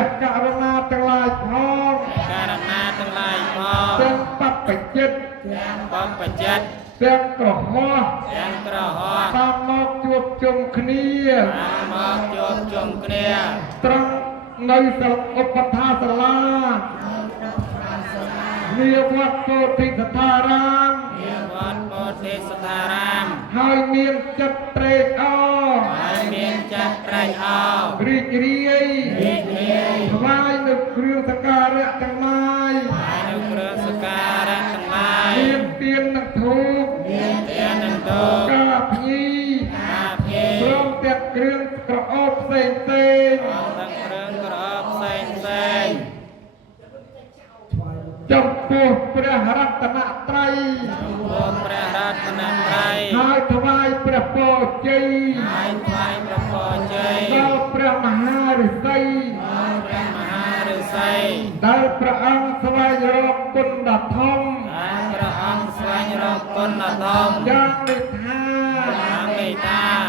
ព្រះករុណាទាំងឡាយផងករណាទាំងឡាយផងទាំងបព្វជិតបបចិត្តទាំងក្រហមទាំងក្រហមតាមមកជួបជុំគ្នាតាមមកជួបជុំគ្នា ត្រង់នៅឧបថាសាលានាវត្តពោធិសថារាមនាវត្តពោធិសថារាមហើយមានចិត្តត្រេកអរហើយមានចិត្តត្រេកអររីករាយថ្វាយនូវគ្រឿងសក្ការៈទាំងឡាយហើយនូវគ្រឿងសក្ការៈទាំងឡាយមានទៀននិងធូបមានទៀននិងធូបកាភ្ញីព្រមទាំងគ្រឿងក្រអូបផ្សេងៗទាំងគ្រឿងក្រអូបផ្សេងៗចំពោះព្រះរតនត្រ័យព្រះរតនត្រ័យហើយថ្វាយព្រះពរជ័យហើយថ្វាយព្រះពរជ័យដល់ព្រះមហាឫសីព្រះមហាឫសីដែលព្រះអង្គស្វែងរកគុណដ៏ធំហើយព្រះអង្គស្វែងរកគុណដ៏ធំយ៉ាងនេះថា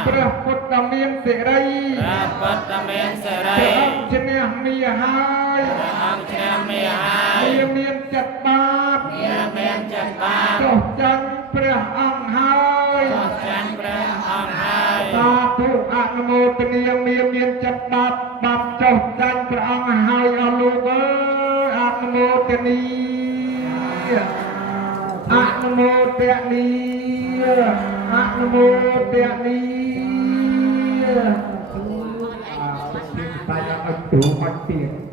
ព្រះពុទ្ធមានសិរីព្រះពុទ្ធមានសិរីព្រះអង្គឈ្នះមាហើយព្រះអង្គឈ្នះមាហើយមានចិត្តបាបមានចិត្តបាបចុះចាញ់ព្រះអង្គហើយចុះចាញ់ព្រះអង្គហើយសាធុអនុមោទនាមានចិត្តបាបចុះចាញ់ព្រះអង្គហើយអស់លោកអើយអនុមោទនាអនុមោទនាអនុមោទនាតែឲ្យគ្រូអត់ទៀត